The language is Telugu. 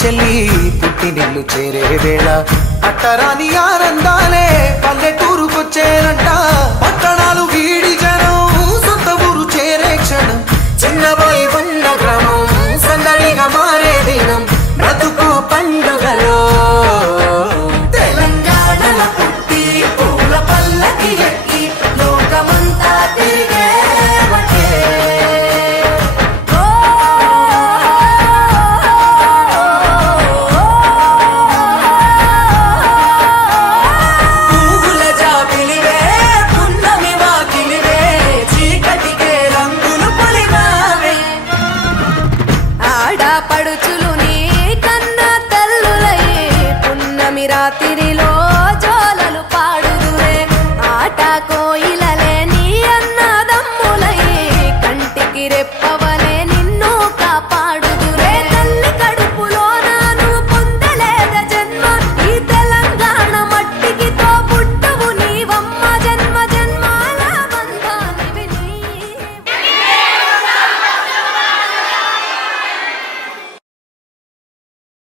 చెల్లి పుట్టినిల్లు చేరే వేళ అట్టరాని ఆనందాలే పల్లెటూరుకొచ్చేనంట పట్టణాలు వీడి జనం సొంత ఊరు చేరే క్షణం చిన్నబోయి ఉన్న గ్రామం సందడిగా మారే దినం బ్రతుకు పండుగలో తెలంగాణల పుట్టి పూల పల్లకి ఎక్కి లోకమంతా తిరిగే రాత్రిలో జోలలు పాడుదురే ఆట కోయిలలే నీ అన్నదమ్ములై కంటికి రెప్ప